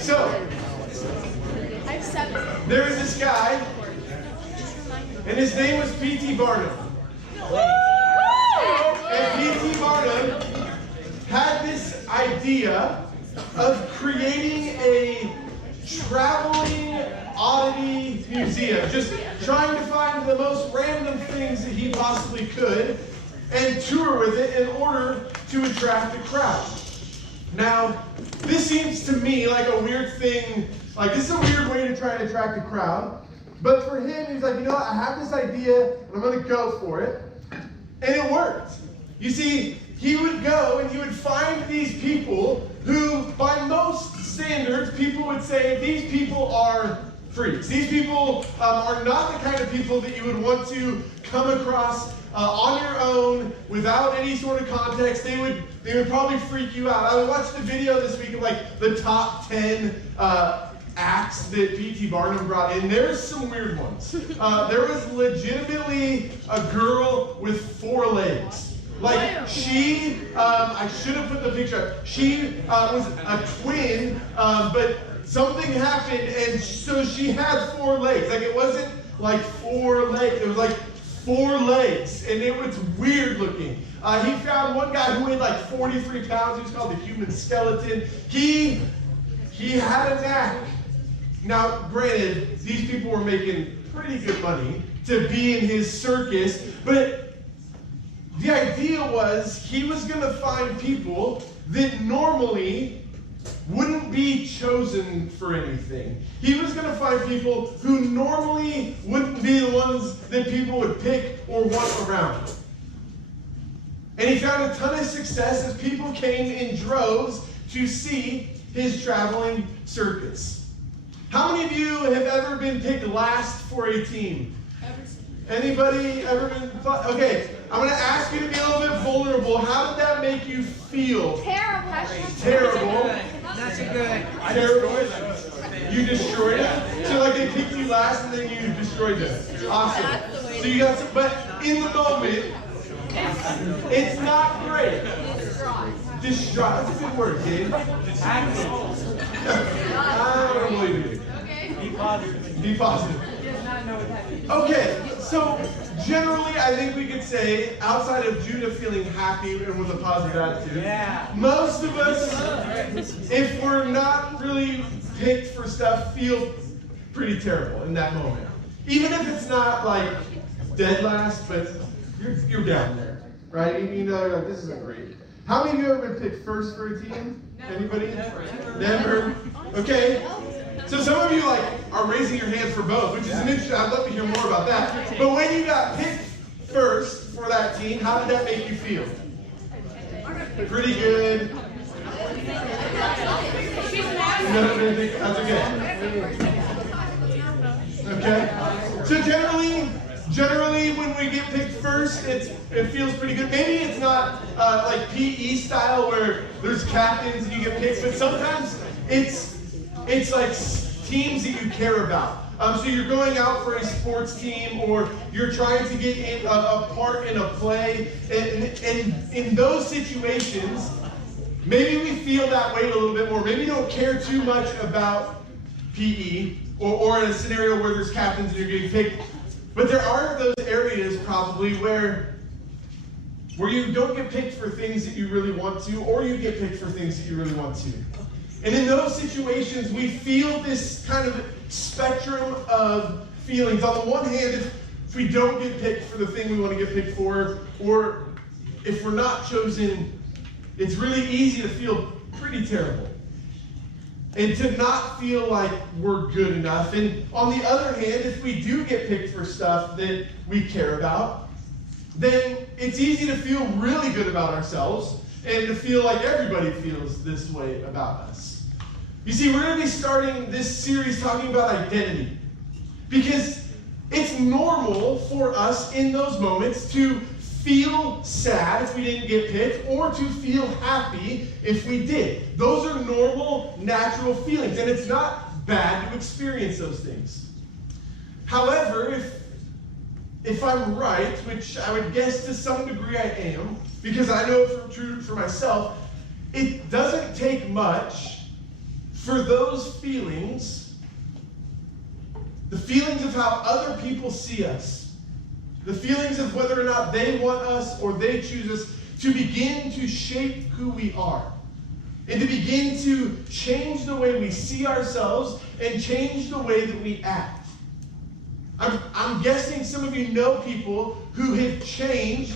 So, there was this guy, and his name was P.T. Barnum. And P.T. Barnum had this idea of creating a traveling oddity museum, just trying to find the most random things that he possibly could and tour with it in order to attract a crowd. Now, this seems to me like a weird thing, like this is a weird way to try and attract a crowd, but for him, he's like, you know what, I have this idea and I'm going to go for it, and it worked. You see, he would go and he would find these people who, by most standards, people would say these people are freaks. These people are not the kind of people that you would want to come across on your own without any sort of context. They would probably freak you out. I watched a video this week of like the top 10 acts that P.T. Barnum brought in. There's some weird ones. There was legitimately a girl with 4 legs. Like, she, I should have put the picture up. She was a twin, but something happened, and so she had 4 legs. Like, it wasn't like 4 legs. It was like 4 legs, and it was weird looking. He found one guy who weighed like 43 pounds. He was called the human skeleton. He had a knack. Now, granted, these people were making pretty good money to be in his circus, but the idea was he was going to find people that normally wouldn't be chosen for anything. He was going to find people who normally wouldn't be the ones that people would pick or want around. And he found a ton of success as people came in droves to see his traveling circus. How many of you have ever been picked last for a team? Anybody ever been? Okay, I'm going to ask you to be a little bit vulnerable. How did that make you feel? Terrible. Terrible. That's a good. Terrible. You destroyed it? So like they picked you last and then you destroyed it. Awesome. So you got some, but in the moment, it's not great. Distraught. That's a good word, Gabe. I don't believe it. Be positive. Be positive. Okay, so generally I think we could say, outside of Judah feeling happy and with a positive attitude, most of us, if we're not really picked for stuff, feel pretty terrible in that moment. Even if it's not like dead last, but you're down there, right? You know, you're like, this isn't great. How many of you have ever been picked first for a team? Anybody? Never. Okay. So some of you are raising your hand for both, which is an interesting. I'd love to hear more about that. But when you got picked first for that team, how did that make you feel? Pretty good. That's okay. Okay. So generally when we get picked first, it feels pretty good. Maybe it's not like PE style where there's captains and you get picked, but sometimes it's like teams that you care about. So you're going out for a sports team, or you're trying to get in a part in a play, and in those situations, maybe we feel that way a little bit more. Maybe you don't care too much about PE, or in a scenario where there's captains and you're getting picked. But there are those areas probably where you don't get picked for things that you really want to, or you get picked for things that you really want to. And in those situations, we feel this kind of spectrum of feelings. On the one hand, if we don't get picked for the thing we want to get picked for, or if we're not chosen, it's really easy to feel pretty terrible. And to not feel like we're good enough. And on the other hand, if we do get picked for stuff that we care about, then it's easy to feel really good about ourselves and to feel like everybody feels this way about us. You see, we're going to be starting this series talking about identity. Because it's normal for us in those moments to feel sad if we didn't get picked, or to feel happy if we did. Those are normal, natural feelings, and it's not bad to experience those things. However, if I'm right, which I would guess to some degree I am, because I know it's true for myself, it doesn't take much for those feelings, the feelings of how other people see us, the feelings of whether or not they want us or they choose us, to begin to shape who we are. And to begin to change the way we see ourselves and change the way that we act. I'm guessing some of you know people who have changed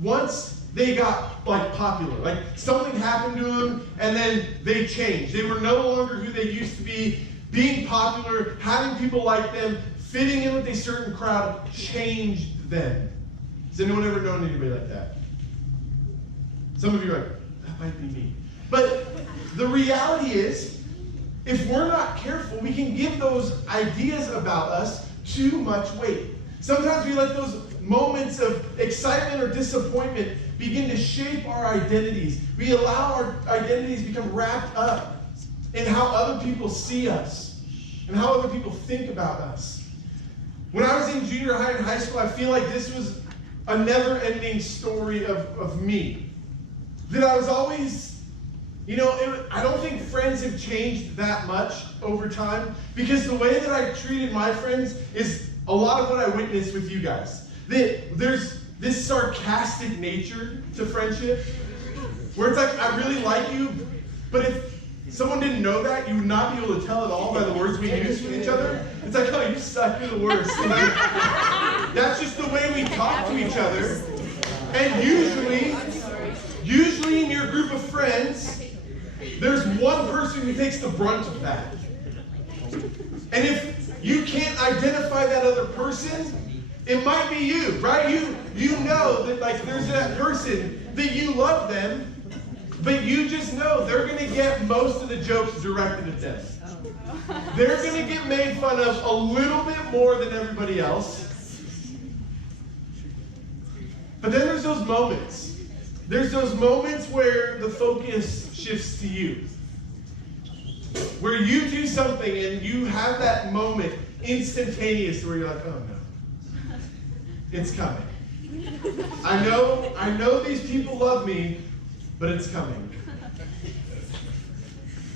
once they got popular. Like something happened to them and then they changed. They were no longer who they used to be. Being popular, having people like them, fitting in with a certain crowd changed them. Has anyone ever known anybody like that? Some of you are like, that might be me. But the reality is, if we're not careful, we can give those ideas about us too much weight. Sometimes we let those moments of excitement or disappointment begin to shape our identities. We allow our identities to become wrapped up in how other people see us and how other people think about us. When I was in junior high and high school, I feel like this was a never-ending story of me. That I was always, I don't think friends have changed that much over time, because the way that I treated my friends is a lot of what I witnessed with you guys. That there's this sarcastic nature to friendship, where it's like, I really like you, but if someone didn't know that, you would not be able to tell it all by the words we use with each other. It's like, oh, you suck, you're the worst. That's just the way we talk to each other. And usually in your group of friends, there's one person who takes the brunt of that. And if you can't identify that other person, it might be you, right? You know that there's that person that you love them, but you just know they're going to get most of the jokes directed at them. They're going to get made fun of a little bit more than everybody else. But then there's those moments. There's those moments where the focus shifts to you. Where you do something and you have that moment instantaneous where you're like, oh no, it's coming. I know these people love me, but it's coming.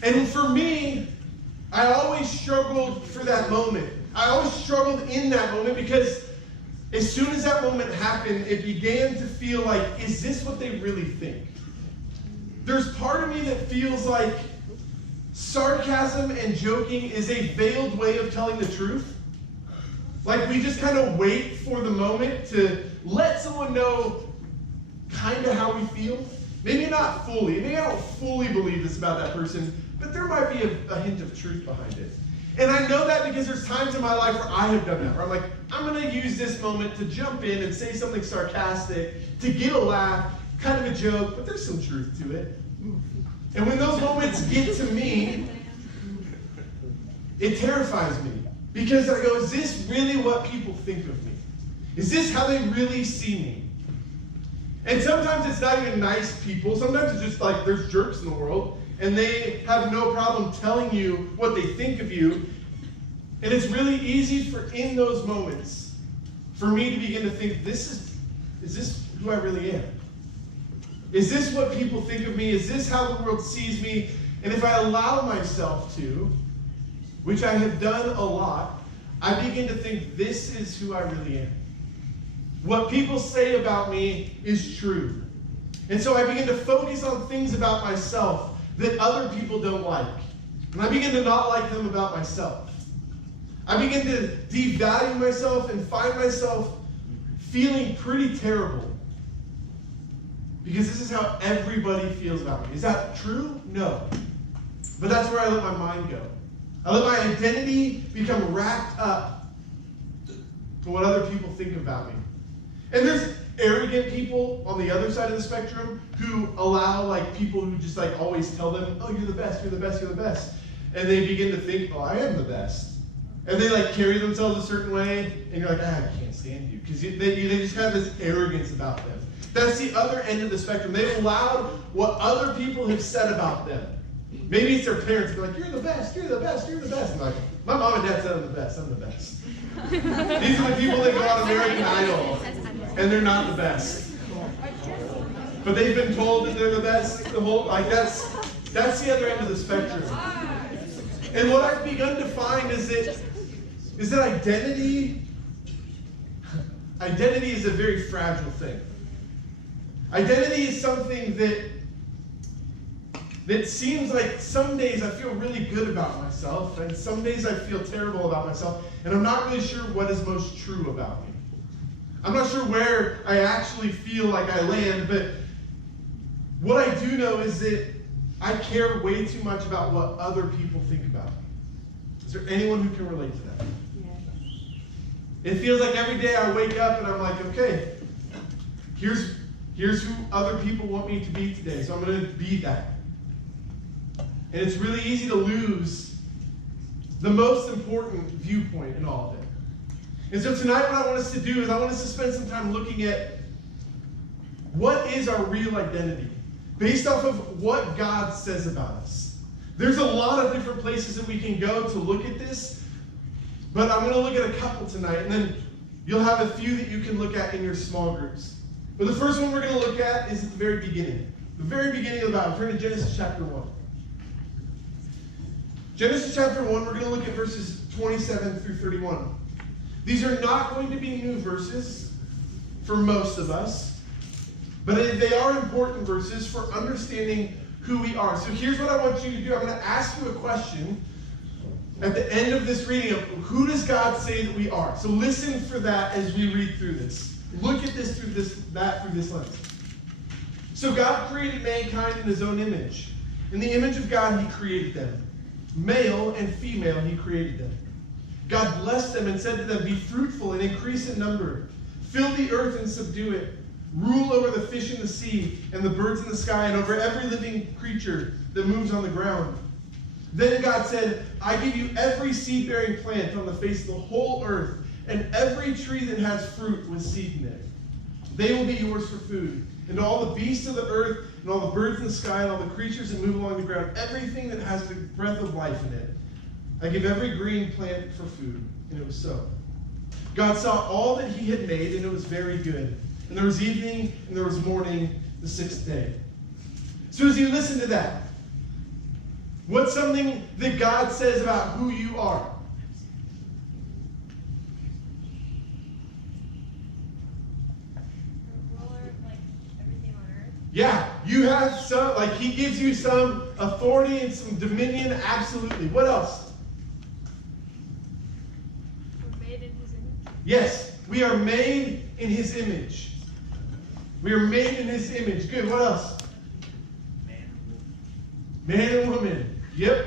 And for me, I always struggled for that moment. I always struggled in that moment because as soon as that moment happened, it began to feel like, is this what they really think? There's part of me that feels like sarcasm and joking is a veiled way of telling the truth. Like we just kind of wait for the moment to let someone know kind of how we feel. Maybe not fully. Maybe I don't fully believe this about that person, but there might be a hint of truth behind it. And I know that because there's times in my life where I have done that, where I'm like, I'm going to use this moment to jump in and say something sarcastic, to get a laugh, kind of a joke, but there's some truth to it. And when those moments get to me, it terrifies me. Because I go, is this really what people think of me? Is this how they really see me? And sometimes it's not even nice people. Sometimes it's just like there's jerks in the world, and they have no problem telling you what they think of you. And it's really easy in those moments for me to begin to think, is this who I really am? Is this what people think of me? Is this how the world sees me? And if I allow myself to, which I have done a lot, I begin to think this is who I really am. What people say about me is true. And so I begin to focus on things about myself that other people don't like. And I begin to not like them about myself. I begin to devalue myself and find myself feeling pretty terrible. Because this is how everybody feels about me. Is that true? No. But that's where I let my mind go. I let my identity become wrapped up to what other people think about me. And there's arrogant people on the other side of the spectrum who allow people who just always tell them, oh, you're the best, you're the best, you're the best. And they begin to think, oh, I am the best. And they carry themselves a certain way, and you're like, I can't stand you. Because they just have this arrogance about them. That's the other end of the spectrum. They've allowed what other people have said about them. Maybe it's their parents. They're like, you're the best, you're the best, you're the best. And my mom and dad said I'm the best, I'm the best. These are the people that go on American Idol, and they're not the best. But they've been told that they're the best. That's the other end of the spectrum. And what I've begun to find is that identity is a very fragile thing. Identity is something that seems like some days I feel really good about myself, and some days I feel terrible about myself, and I'm not really sure what is most true about me. I'm not sure where I actually feel like I land, but what I do know is that I care way too much about what other people think about me. Is there anyone who can relate to that? Yeah. It feels like every day I wake up and I'm like, okay, here's who other people want me to be today, so I'm going to be that. And it's really easy to lose the most important viewpoint in all of it. And so tonight what I want us to do is I want us to spend some time looking at what is our real identity based off of what God says about us. There's a lot of different places that we can go to look at this, but I'm going to look at a couple tonight, and then you'll have a few that you can look at in your small groups. But the first one we're going to look at is at the very beginning. The very beginning of the Bible. Turn to Genesis chapter 1. Genesis chapter 1, we're going to look at verses 27 through 31. These are not going to be new verses for most of us, but they are important verses for understanding who we are. So here's what I want you to do. I'm going to ask you a question at the end of this reading of who does God say that we are? So listen for that as we read through this. Look at this through this lens. So God created mankind in his own image. In the image of God, he created them. Male and female, he created them. God blessed them and said to them, be fruitful and increase in number. Fill the earth and subdue it. Rule over the fish in the sea and the birds in the sky and over every living creature that moves on the ground. Then God said, I give you every seed-bearing plant on the face of the whole earth and every tree that has fruit with seed in it. They will be yours for food. And all the beasts of the earth and all the birds in the sky and all the creatures that move along the ground, everything that has the breath of life in it. I give every green plant for food. And it was so. God saw all that he had made, and it was very good. And there was evening, and there was morning, the sixth day. So as you listen to that, what's something that God says about who you are? Yeah, you have some, like he gives you some authority and some dominion, absolutely. What else? We're made in his image. Yes, we are made in his image. We are made in his image. Good, what else? Man and woman. Yep.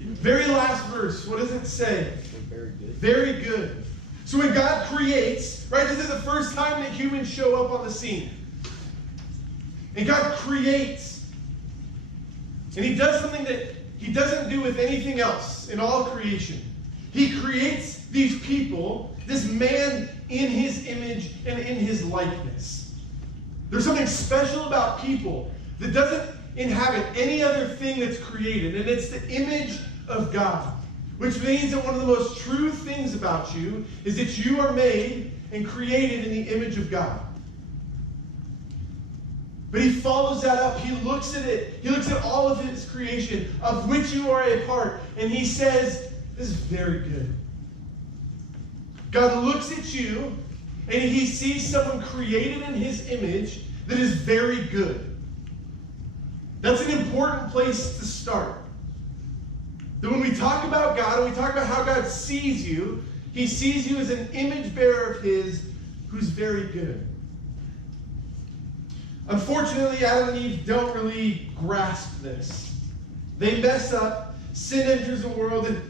Very last verse, what does it say? Very good. Very good. So when God creates, right, this is the first time that humans show up on the scene. And God creates. And he does something that he doesn't do with anything else in all creation. He creates these people, this man in his image and in his likeness. There's something special about people that doesn't inhabit any other thing that's created, and it's the image of God. Which means that one of the most true things about you is that you are made and created in the image of God. But he follows that up. He looks at it. He looks at all of his creation, of which you are a part, and he says, this is very good. God looks at you, and he sees someone created in his image that is very good. That's an important place to start. That when we talk about God and we talk about how God sees you, he sees you as an image bearer of his who's very good. Unfortunately, Adam and Eve don't really grasp this. They mess up, sin enters the world, and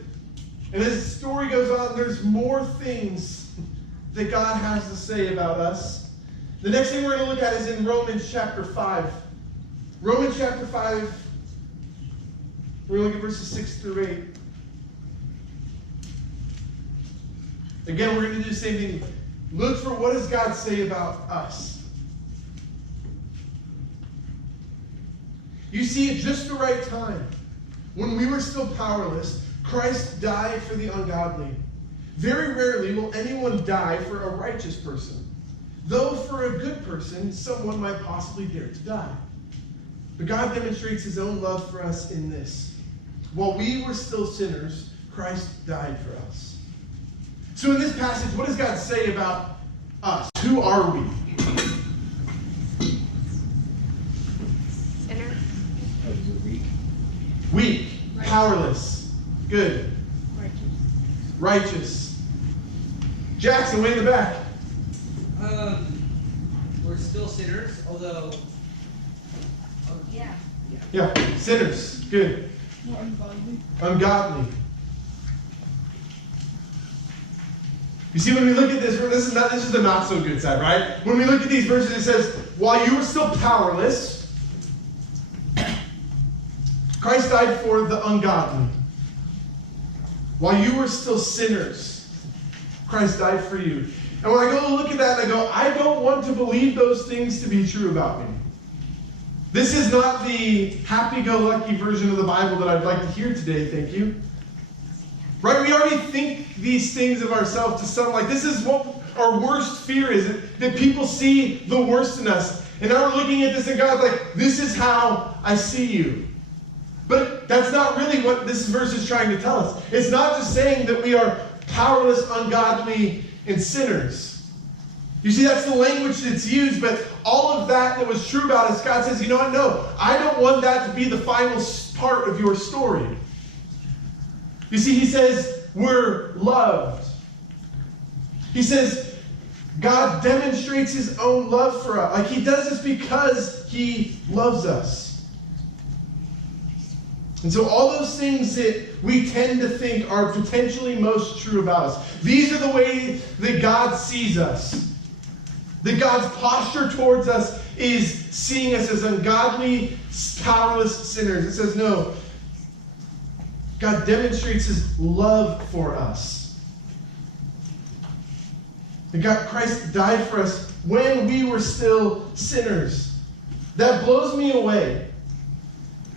as the story goes on, there's more things that God has to say about us. The next thing we're going to look at is in Romans chapter 5. Romans chapter 5. We're going to look at verses 6 through 8. Again, we're going to do the same thing. Look for what does God say about us. You see, at just the right time, when we were still powerless, Christ died for the ungodly. Very rarely will anyone die for a righteous person, though for a good person, someone might possibly dare to die. But God demonstrates his own love for us in this. While we were still sinners, Christ died for us. So in this passage, what does God say about us? Who are we? Sinner. Weak. Powerless. Good. Righteous. Jackson, way in the back. We're still sinners, although. Yeah, sinners. Good. Ungodly. You see, when we look at this is the not so good side, right? When we look at these verses, it says, while you were still powerless, Christ died for the ungodly. While you were still sinners, Christ died for you. And when I go to look at that, I go, I don't want to believe those things to be true about me. This is not the happy-go-lucky version of the Bible that I'd like to hear today, thank you. Right? We already think these things of ourselves to some, like this is what our worst fear is, that people see the worst in us. And now we're looking at this and God's like, this is how I see you. But that's not really what this verse is trying to tell us. It's not just saying that we are powerless, ungodly, and sinners. You see, that's the language that's used, but all of that was true about us, God says, you know what? No, I don't want that to be the final part of your story. You see, he says, we're loved. He says, God demonstrates his own love for us. Like he does this because he loves us. And so all those things that we tend to think are potentially most true about us, these are the way that God sees us. That God's posture towards us is seeing us as ungodly, powerless sinners. It says, no, God demonstrates his love for us. That Christ died for us when we were still sinners. That blows me away.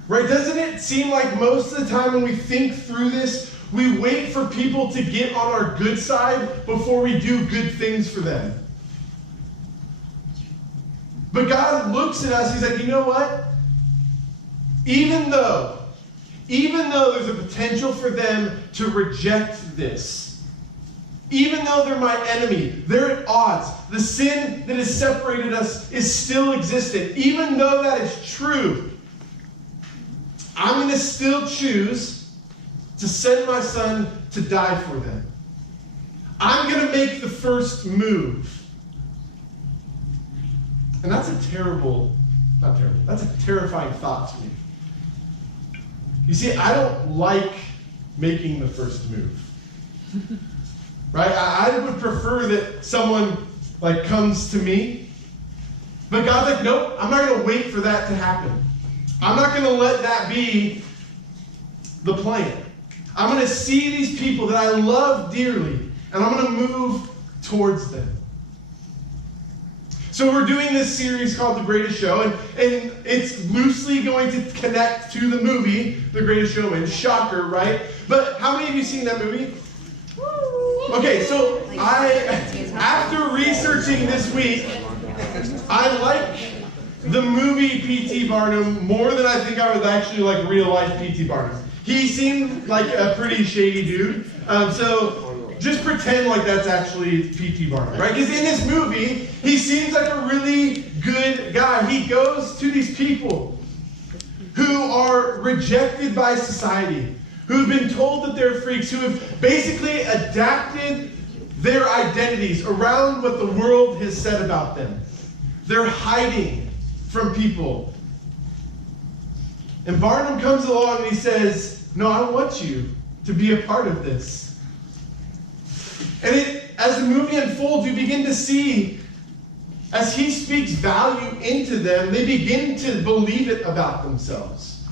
Right? Doesn't it seem like most of the time when we think through this, we wait for people to get on our good side before we do good things for them? But God looks at us, he's like, you know what? Even though there's a potential for them to reject this, even though they're my enemy, they're at odds, the sin that has separated us is still existent, even though that is true, I'm going to still choose to send my son to die for them. I'm going to make the first move. And that's a that's a terrifying thought to me. You see, I don't like making the first move. Right? I would prefer that someone comes to me. But God's like, nope, I'm not going to wait for that to happen. I'm not going to let that be the plan. I'm going to see these people that I love dearly, and I'm going to move towards them. So we're doing this series called The Greatest Show, and it's loosely going to connect to the movie, The Greatest Showman. Shocker, right? But how many of you seen that movie? Okay, so after researching this week, I like the movie P.T. Barnum more than I think I would actually like real life P.T. Barnum. He seemed like a pretty shady dude. So just pretend like that's actually P.T. Barnum, right? Because in this movie, he seems like a really good guy. He goes to these people who are rejected by society, who have been told that they're freaks, who have basically adapted their identities around what the world has said about them. They're hiding from people. And Barnum comes along and he says, no, I want you to be a part of this. And as the movie unfolds, you begin to see, as he speaks value into them, they begin to believe it about themselves.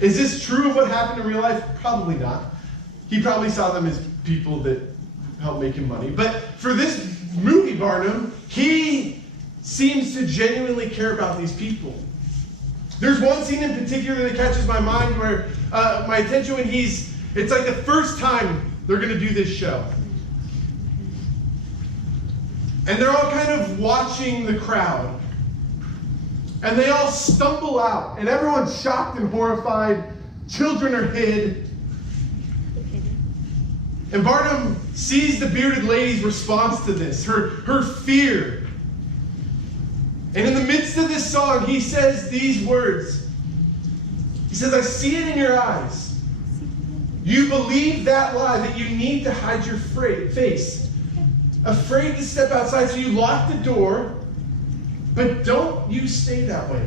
Is this true of what happened in real life? Probably not. He probably saw them as people that helped make him money. But for this movie, Barnum, he seems to genuinely care about these people. There's one scene in particular that catches my mind where my attention when it's like the first time they're going to do this show. And they're all kind of watching the crowd. And they all stumble out, and everyone's shocked and horrified. Children are hid. And Barnum sees the bearded lady's response to this, her fear. And in the midst of this song, he says these words. He says, I see it in your eyes. You believe that lie, that you need to hide your face. Afraid to step outside, so you lock the door, but don't you stay that way.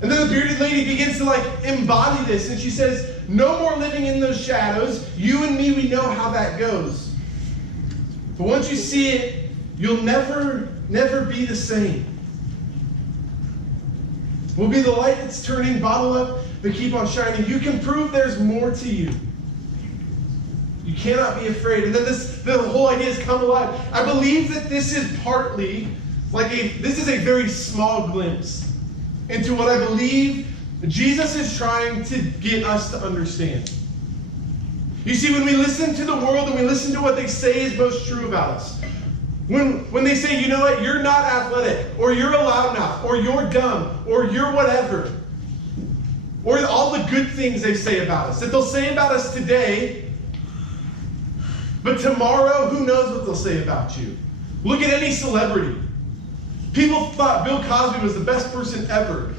And then the bearded lady begins to embody this, and she says, no more living in those shadows. You and me, we know how that goes. But once you see it, you'll never be the same. We'll be the light that's turning, bottle up, but keep on shining. You can prove there's more to you. You cannot be afraid. And then the whole idea has come alive. I believe that this is partly this is a very small glimpse into what I believe Jesus is trying to get us to understand. You see, when we listen to the world and we listen to what they say is most true about us, when they say, you know what, you're not athletic, or you're a loudmouth, or you're dumb, or you're whatever, or all the good things they say about us, that they'll say about us today, but tomorrow, who knows what they'll say about you. Look at any celebrity. People thought Bill Cosby was the best person ever.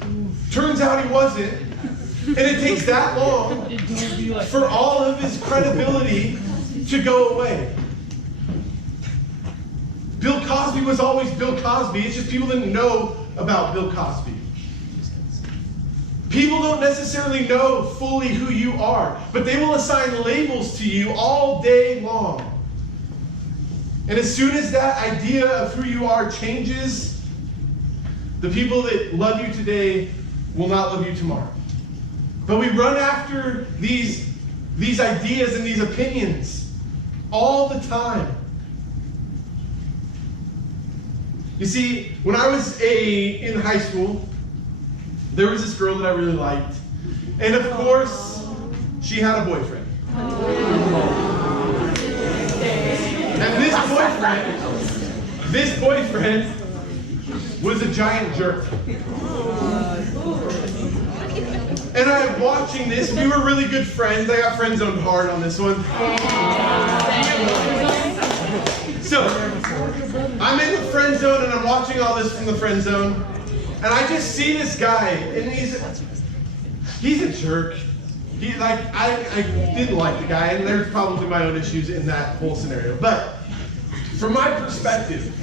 Turns out he wasn't. And it takes that long for all of his credibility to go away. Bill Cosby was always Bill Cosby. It's just people didn't know about Bill Cosby. People don't necessarily know fully who you are, but they will assign labels to you all day long. And as soon as that idea of who you are changes, the people that love you today will not love you tomorrow. But we run after these ideas and these opinions all the time. You see, when I was in high school, there was this girl that I really liked. And of course, she had a boyfriend. And this boyfriend was a giant jerk. And I'm watching this. We were really good friends. I got friend zoned hard on this one. So, I'm in the friend zone and I'm watching all this from the friend zone. And I just see this guy, and he's a jerk. I didn't like the guy, and there's probably my own issues in that whole scenario. But from my perspective,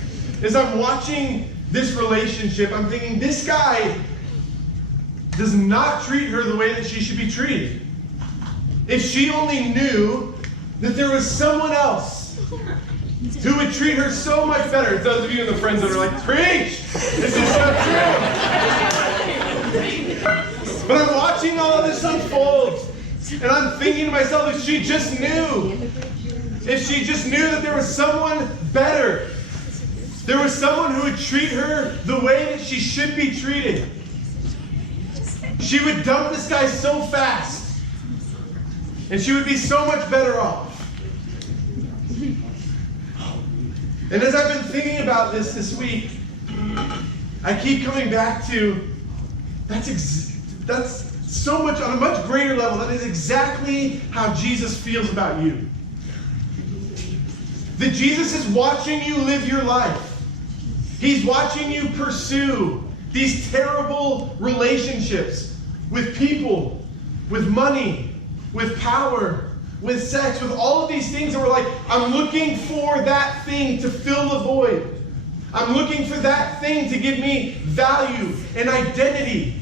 as I'm watching this relationship, I'm thinking, this guy does not treat her the way that she should be treated. If she only knew that there was someone else who would treat her so much better. Those of you in the friend zone are like, preach! This is so true! But I'm watching all of this unfold, and I'm thinking to myself, if she just knew that there was someone better, there was someone who would treat her the way that she should be treated, she would dump this guy so fast, and she would be so much better off. And as I've been thinking about this week, I keep coming back to that's so much on a much greater level. That is exactly how Jesus feels about you. That Jesus is watching you live your life. He's watching you pursue these terrible relationships with people, with money, with power, with sex, with all of these things that we're like, I'm looking for that thing to fill the void. I'm looking for that thing to give me value and identity.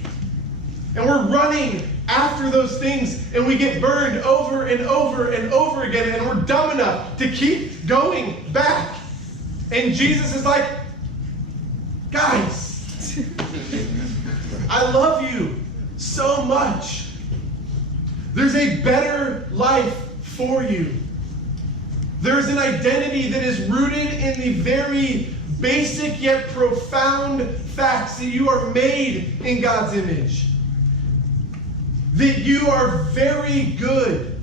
And we're running after those things, and we get burned over and over and over again, and we're dumb enough to keep going back. And Jesus is like, guys, I love you so much. There's a better life for you. There's an identity that is rooted in the very basic yet profound facts that you are made in God's image. That you are very good.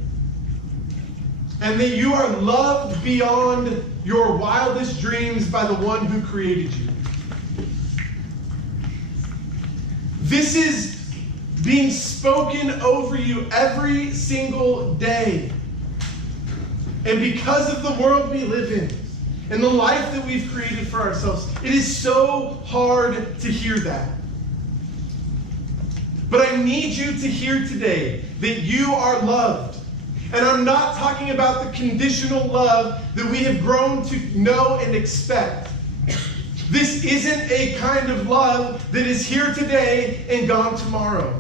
And that you are loved beyond your wildest dreams by the one who created you. This is being spoken over you every single day. And because of the world we live in and the life that we've created for ourselves, it is so hard to hear that. But I need you to hear today that you are loved. And I'm not talking about the conditional love that we have grown to know and expect. This isn't a kind of love that is here today and gone tomorrow.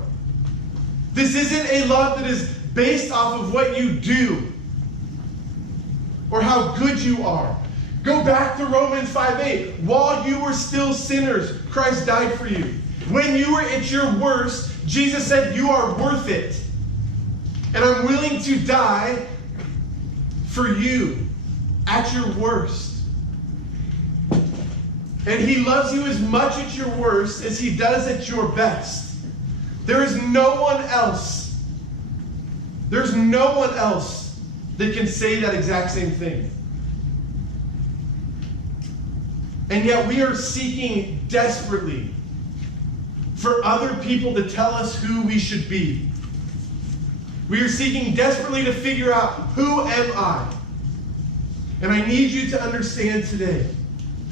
This isn't a love that is based off of what you do or how good you are. Go back to Romans 5:8. While you were still sinners, Christ died for you. When you were at your worst, Jesus said, you are worth it. And I'm willing to die for you at your worst. And he loves you as much at your worst as he does at your best. There is no one else. There's no one else that can say that exact same thing. And yet we are seeking desperately for other people to tell us who we should be. We are seeking desperately to figure out, who am I? And I need you to understand today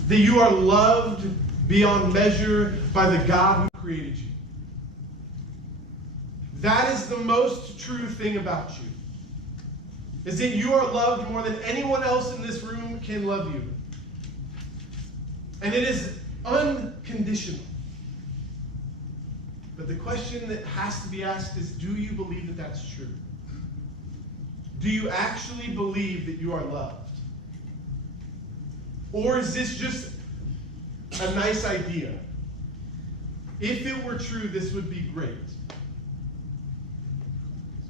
that you are loved beyond measure by the God who created you. That is the most true thing about you. Is that you are loved more than anyone else in this room can love you. And it is unconditional. But the question that has to be asked is, do you believe that that's true? Do you actually believe that you are loved? Or is this just a nice idea? If it were true, this would be great.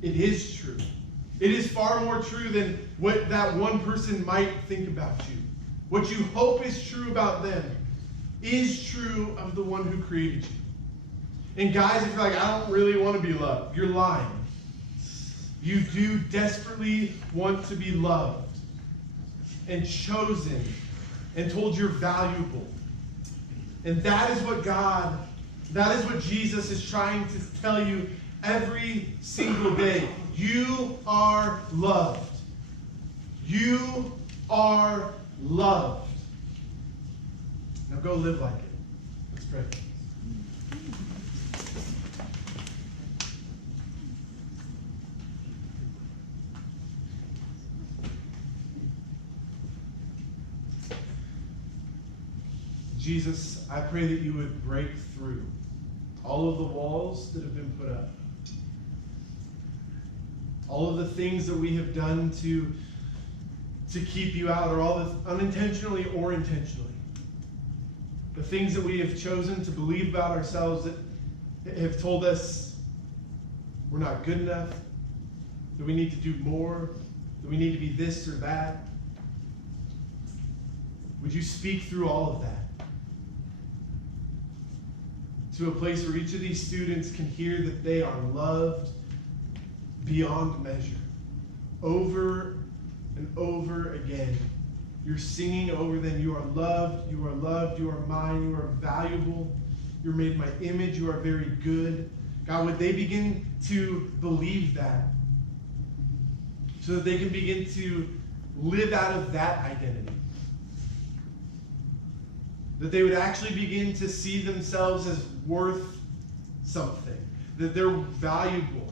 It is true. It is far more true than what that one person might think about you. What you hope is true about them is true of the one who created you. And guys, if you're like, I don't really want to be loved, you're lying. You do desperately want to be loved and chosen and told you're valuable. And that is what Jesus is trying to tell you every single day. You are loved. You are loved. Now go live like it. Let's pray. Jesus, I pray that you would break through all of the walls that have been put up. All of the things that we have done to keep you out, or all the unintentionally or intentionally. The things that we have chosen to believe about ourselves that have told us we're not good enough, that we need to do more, that we need to be this or that. Would you speak through all of that? To a place where each of these students can hear that they are loved beyond measure. Over and over again. You're singing over them. You are loved. You are loved. You are mine. You are valuable. You're made in my image. You are very good. God, would they begin to believe that so that they can begin to live out of that identity? That they would actually begin to see themselves as worth something. That they're valuable.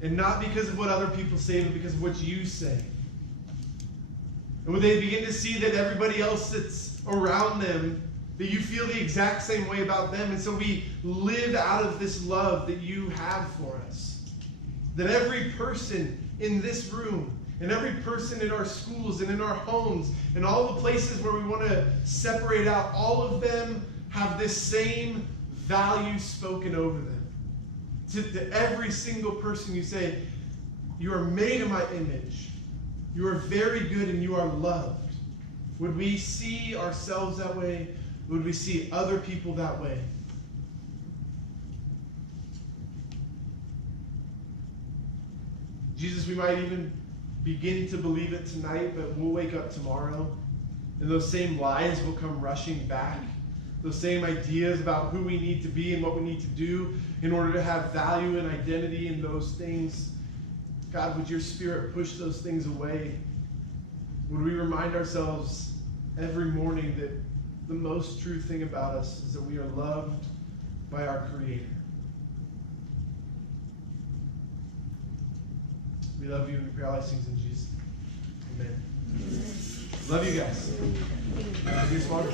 And not because of what other people say, but because of what you say. And would they begin to see that everybody else that's around them, that you feel the exact same way about them. And so we live out of this love that you have for us. That every person in this room, and every person in our schools and in our homes, and all the places where we want to separate out, all of them have this same value spoken over them. To every single person you say, you are made in my image. You are very good and you are loved. Would we see ourselves that way? Would we see other people that way? Jesus, we might even begin to believe it tonight, but we'll wake up tomorrow and those same lies will come rushing back. those same ideas about who we need to be and what we need to do in order to have value and identity in those things. God, would your Spirit push those things away? Would we remind ourselves every morning that the most true thing about us is that we are loved by our Creator? We love you and we pray all these things in Jesus' name. Amen. Love you guys. Love you, smart.